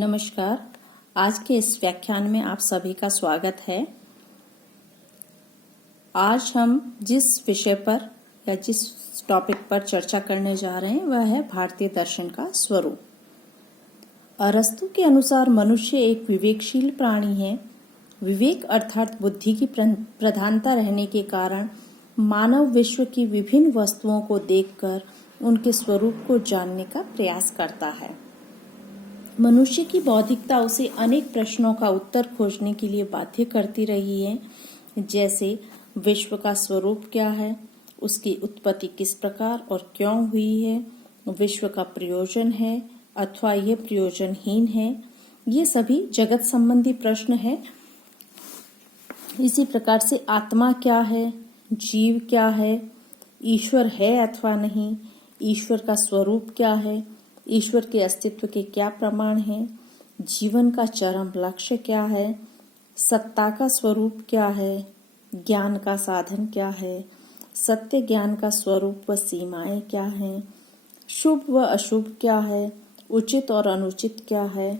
नमस्कार। आज के इस व्याख्यान में आप सभी का स्वागत है। आज हम जिस विषय पर या जिस टॉपिक पर चर्चा करने जा रहे हैं वह है भारतीय दर्शन का स्वरूप। अरस्तु के अनुसार मनुष्य एक विवेकशील प्राणी है। विवेक अर्थात बुद्धि की प्रधानता रहने के कारण मानव विश्व की विभिन्न वस्तुओं को देखकर उनके स्वरूप को जानने का प्रयास करता है। मनुष्य की बौद्धिकता उसे अनेक प्रश्नों का उत्तर खोजने के लिए बाध्य करती रही है, जैसे विश्व का स्वरूप क्या है, उसकी उत्पत्ति किस प्रकार और क्यों हुई है, विश्व का प्रयोजन है अथवा यह प्रयोजनहीन है। ये सभी जगत संबंधी प्रश्न है। इसी प्रकार से आत्मा क्या है, जीव क्या है, ईश्वर है अथवा नहीं, ईश्वर का स्वरूप क्या है, ईश्वर के अस्तित्व के क्या प्रमाण हैं, जीवन का चरम लक्ष्य क्या है, सत्ता का स्वरूप क्या है, ज्ञान का साधन क्या है, सत्य ज्ञान का स्वरूप व सीमाएं क्या हैं, शुभ व अशुभ क्या है, उचित और अनुचित क्या है,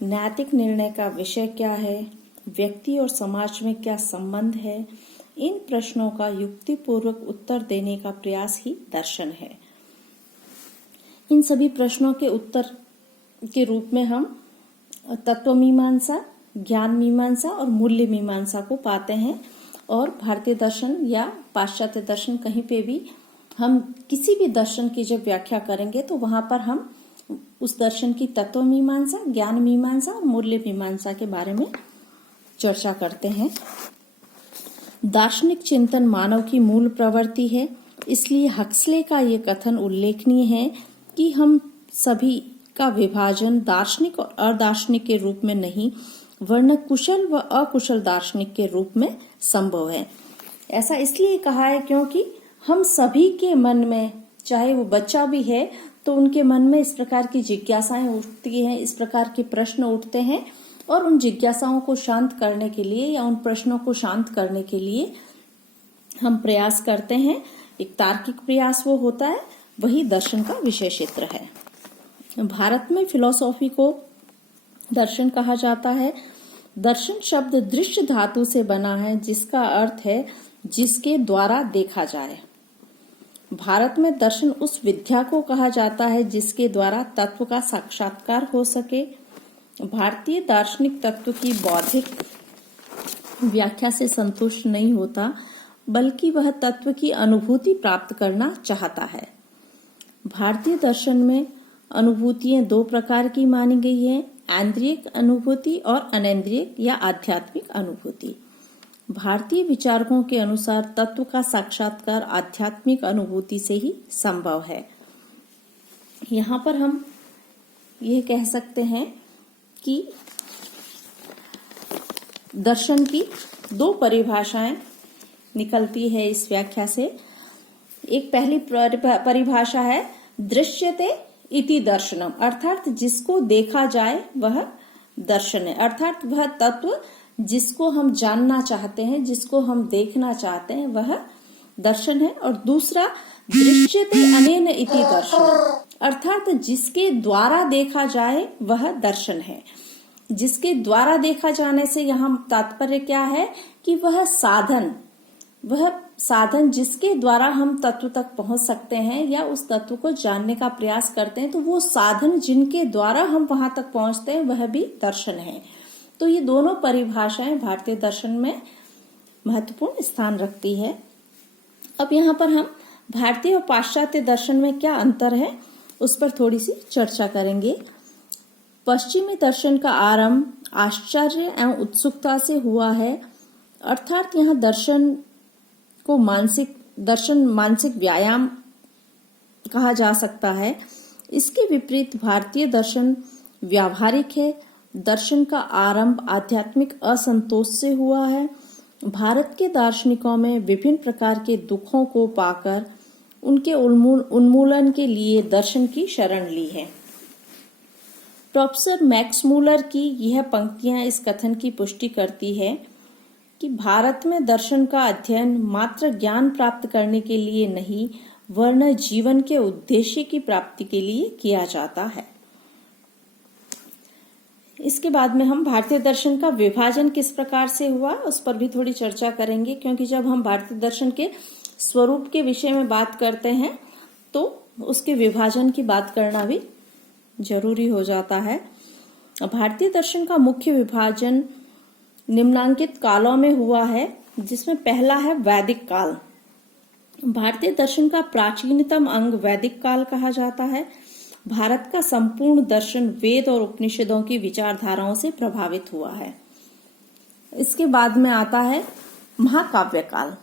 नैतिक निर्णय का विषय क्या है, व्यक्ति और समाज में क्या संबंध है। इन प्रश्नों का युक्तिपूर्वक उत्तर देने का प्रयास ही दर्शन है। इन सभी प्रश्नों के उत्तर के रूप में हम तत्व मीमांसा, ज्ञान मीमांसा और मूल्य मीमांसा को पाते हैं। और भारतीय दर्शन या पाश्चात्य दर्शन, कहीं पे भी हम किसी भी दर्शन की जब व्याख्या करेंगे तो वहां पर हम उस दर्शन की तत्व मीमांसा, ज्ञान मीमांसा और मूल्य मीमांसा के बारे में चर्चा करते हैं। दार्शनिक चिंतन मानव की मूल प्रवृत्ति है, इसलिए हक्सले का ये कथन उल्लेखनीय है कि हम सभी का विभाजन दार्शनिक और अदार्शनिक के रूप में नहीं, वरन कुशल व अकुशल दार्शनिक के रूप में संभव है। ऐसा इसलिए कहा है क्योंकि हम सभी के मन में, चाहे वो बच्चा भी है तो उनके मन में इस प्रकार की जिज्ञासाएं उठती हैं, इस प्रकार के प्रश्न उठते हैं, और उन जिज्ञासाओं को शांत करने के लिए या उन प्रश्नों को शांत करने के लिए हम प्रयास करते हैं। एक तार्किक प्रयास वो होता है, वही दर्शन का विषय क्षेत्र है। भारत में फिलॉसफी को दर्शन कहा जाता है। दर्शन शब्द दृश्य धातु से बना है, जिसका अर्थ है जिसके द्वारा देखा जाए। भारत में दर्शन उस विद्या को कहा जाता है जिसके द्वारा तत्व का साक्षात्कार हो सके। भारतीय दार्शनिक तत्व की बौद्धिक व्याख्या से संतुष्ट नहीं होता, बल्कि वह तत्व की अनुभूति प्राप्त करना चाहता है। भारतीय दर्शन में अनुभूतियां दो प्रकार की मानी गई हैं, ऐन्द्रियक अनुभूति और अनैन्द्रियक या आध्यात्मिक अनुभूति। भारतीय विचारकों के अनुसार तत्व का साक्षात्कार आध्यात्मिक अनुभूति से ही संभव है। यहाँ पर हम यह कह सकते हैं कि दर्शन की दो परिभाषाएं निकलती है इस व्याख्या से। एक पहली परिभाषा है दृश्यते इति दर्शनम, अर्थात जिसको देखा जाए वह दर्शन है, अर्थात वह तत्व जिसको हम जानना चाहते हैं, जिसको हम देखना चाहते हैं, वह दर्शन है। और दूसरा दृश्यते अनेन इति दर्शनम, अर्थात जिसके द्वारा देखा जाए वह दर्शन है। जिसके द्वारा देखा जाने से यहाँ तात्पर्य क्या है कि वह साधन जिसके द्वारा हम तत्व तक पहुंच सकते हैं या उस तत्व को जानने का प्रयास करते हैं, तो वो साधन जिनके द्वारा हम वहां तक पहुंचते हैं वह भी दर्शन है। तो ये दोनों परिभाषाएं भारतीय दर्शन में महत्वपूर्ण स्थान रखती है। अब यहाँ पर हम भारतीय और पाश्चात्य दर्शन में क्या अंतर है उस पर थोड़ी सी चर्चा करेंगे। पश्चिमी दर्शन का आरंभ आश्चर्य एवं उत्सुकता से हुआ है, अर्थात यहाँ दर्शन को मानसिक व्यायाम कहा जा सकता है। इसके विपरीत भारतीय दर्शन व्यावहारिक है। दर्शन का आरंभ आध्यात्मिक असंतोष से हुआ है। भारत के दार्शनिकों में विभिन्न प्रकार के दुखों को पाकर उनके उन्मूलन के लिए दर्शन की शरण ली है। प्रोफेसर मैक्स मूलर की यह पंक्तियां इस कथन की पुष्टि करती है कि भारत में दर्शन का अध्ययन मात्र ज्ञान प्राप्त करने के लिए नहीं, वरन जीवन के उद्देश्य की प्राप्ति के लिए किया जाता है। इसके बाद में हम भारतीय दर्शन का विभाजन किस प्रकार से हुआ उस पर भी थोड़ी चर्चा करेंगे, क्योंकि जब हम भारतीय दर्शन के स्वरूप के विषय में बात करते हैं तो उसके विभाजन की बात करना भी जरूरी हो जाता है। भारतीय दर्शन का मुख्य विभाजन निम्नांकित कालों में हुआ है, जिसमें पहला है वैदिक काल। भारतीय दर्शन का प्राचीनतम अंग वैदिक काल कहा जाता है। भारत का संपूर्ण दर्शन वेद और उपनिषदों की विचारधाराओं से प्रभावित हुआ है। इसके बाद में आता है महाकाव्य काल।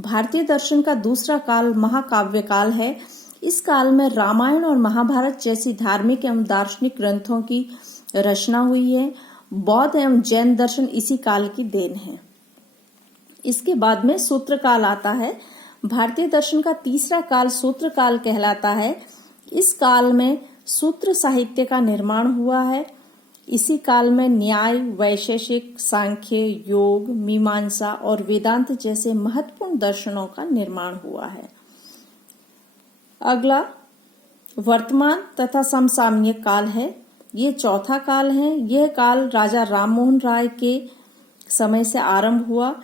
भारतीय दर्शन का दूसरा काल महाकाव्य काल है। इस काल में रामायण और महाभारत जैसी धार्मिक एवं दार्शनिक ग्रंथों की रचना हुई है। बौद्ध एवं जैन दर्शन इसी काल की देन है। इसके बाद में सूत्र काल आता है। भारतीय दर्शन का तीसरा काल सूत्र काल कहलाता है। इस काल में सूत्र साहित्य का निर्माण हुआ है। इसी काल में न्याय, वैशेषिक, सांख्य, योग, मीमांसा और वेदांत जैसे महत्वपूर्ण दर्शनों का निर्माण हुआ है। अगला वर्तमान तथा समसामयिक काल है। ये चौथा काल है। यह काल राजा राममोहन राय के समय से आरंभ हुआ।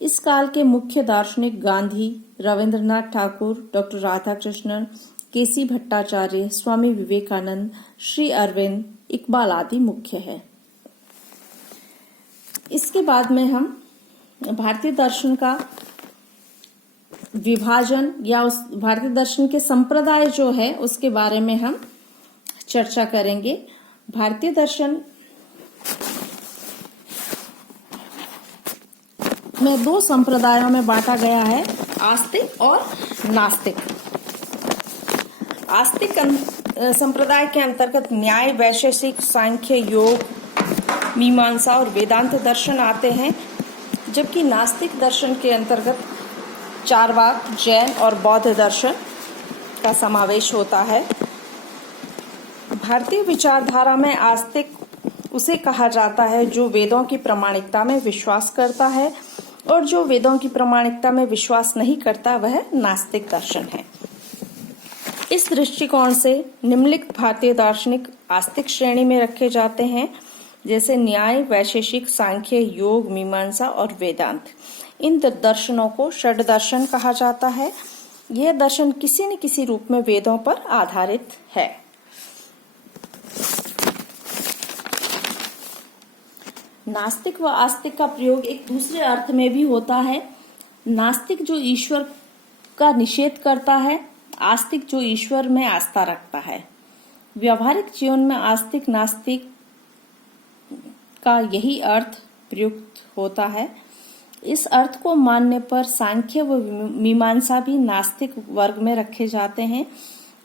इस काल के मुख्य दार्शनिक गांधी, रविंद्रनाथ ठाकुर, डॉक्टर राधाकृष्णन, केसी भट्टाचार्य, स्वामी विवेकानंद, श्री अरविंद, इकबाल आदि मुख्य है। इसके बाद में हम भारतीय दर्शन का विभाजन या उस भारतीय दर्शन के संप्रदाय जो है उसके बारे में हम चर्चा करेंगे। भारतीय दर्शन में दो संप्रदायों में बांटा गया है, आस्तिक और नास्तिक। आस्तिक संप्रदाय के अंतर्गत न्याय, वैशेषिक, सांख्य, योग, मीमांसा और वेदांत दर्शन आते हैं, जबकि नास्तिक दर्शन के अंतर्गत चार्वाक, जैन और बौद्ध दर्शन का समावेश होता है। भारतीय विचारधारा में आस्तिक उसे कहा जाता है जो वेदों की प्रामाणिकता में विश्वास करता है, और जो वेदों की प्रामाणिकता में विश्वास नहीं करता वह नास्तिक दर्शन है। इस दृष्टिकोण से निम्नलिखित भारतीय दार्शनिक आस्तिक श्रेणी में रखे जाते हैं, जैसे न्याय, वैशेषिक, सांख्य, योग, मीमांसा और वेदांत। इन दर्शनों को षड दर्शन कहा जाता है। यह दर्शन किसी न किसी रूप में वेदों पर आधारित है। नास्तिक व आस्तिक का प्रयोग एक दूसरे अर्थ में भी होता है। नास्तिक जो ईश्वर का निषेध करता है, आस्तिक जो ईश्वर में आस्था रखता है। व्यवहारिक जीवन में आस्तिक नास्तिक का यही अर्थ प्रयुक्त होता है। इस अर्थ को मानने पर सांख्य व मीमांसा भी नास्तिक वर्ग में रखे जाते हैं,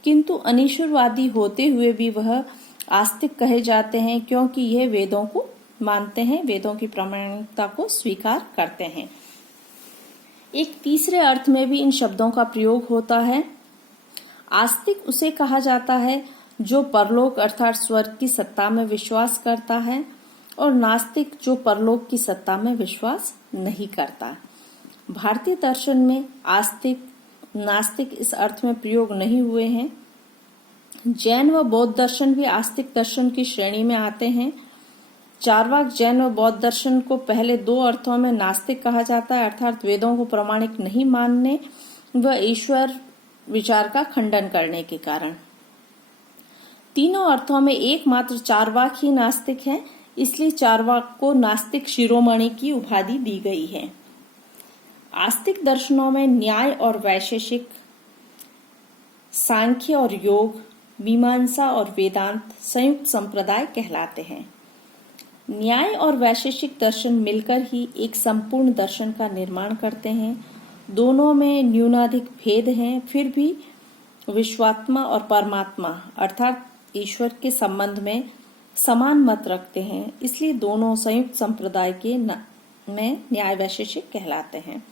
किंतु अनीश्वरवादी होते हुए भी वह आस्तिक कहे जाते हैं, क्योंकि यह वेदों को मानते हैं, वेदों की प्रामाणिकता को स्वीकार करते हैं। एक तीसरे अर्थ में भी इन शब्दों का प्रयोग होता है। आस्तिक उसे कहा जाता है जो परलोक अर्थात स्वर्ग की सत्ता में विश्वास करता है, और नास्तिक जो परलोक की सत्ता में विश्वास नहीं करता। भारतीय दर्शन में आस्तिक नास्तिक इस अर्थ में प्रयोग नहीं हुए हैं। जैन व बौद्ध दर्शन भी आस्तिक दर्शन की श्रेणी में आते हैं। चार्वाक, जैन व बौद्ध दर्शन को पहले दो अर्थों में नास्तिक कहा जाता है, अर्थात वेदों को प्रामाणिक नहीं मानने व ईश्वर विचार का खंडन करने के कारण। तीनों अर्थों में एकमात्र चार्वाक ही नास्तिक है, इसलिए चार्वाक को नास्तिक शिरोमणि की उपाधि दी गई है। आस्तिक दर्शनों में न्याय और वैशेषिक, सांख्य और योग, मीमांसा और वेदांत संयुक्त संप्रदाय कहलाते हैं। न्याय और वैशेषिक दर्शन मिलकर ही एक संपूर्ण दर्शन का निर्माण करते हैं। दोनों में न्यूनाधिक भेद हैं, फिर भी विश्वात्मा और परमात्मा अर्थात ईश्वर के संबंध में समान मत रखते हैं, इसलिए दोनों संयुक्त संप्रदाय के में न्याय वैशेषिक कहलाते हैं।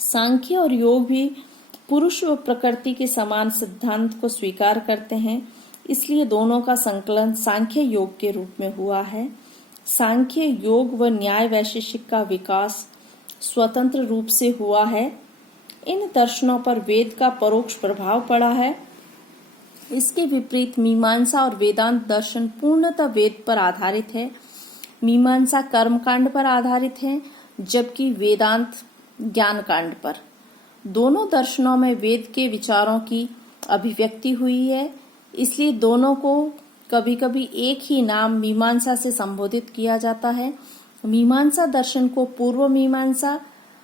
सांख्य और योग भी पुरुष व प्रकृति के समान सिद्धांत को स्वीकार करते हैं, इसलिए दोनों का संकलन सांख्य योग के रूप में हुआ है। सांख्य योग व न्याय वैशेषिक का विकास स्वतंत्र रूप से हुआ है। इन दर्शनों पर वेद का परोक्ष प्रभाव पड़ा है। इसके विपरीत मीमांसा और वेदांत दर्शन पूर्णतः वेद पर आधारित है। मीमांसा कर्मकांड पर आधारित है, जबकि वेदांत ज्ञान कांड पर। दोनों दर्शनों में वेद के विचारों की अभिव्यक्ति हुई है, इसलिए दोनों को कभी कभी एक ही नाम मीमांसा से संबोधित किया जाता है। मीमांसा दर्शन को पूर्व मीमांसा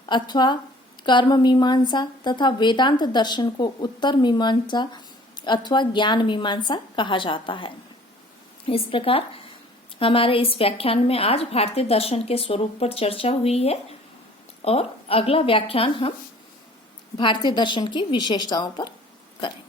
अथवा कर्म मीमांसा तथा वेदांत दर्शन को उत्तर मीमांसा अथवा ज्ञान मीमांसा कहा जाता है। इस प्रकार हमारे इस व्याख्यान में आज भारतीय दर्शन के स्वरूप पर चर्चा हुई है और अगला व्याख्यान हम भारतीय दर्शन की विशेषताओं पर करें।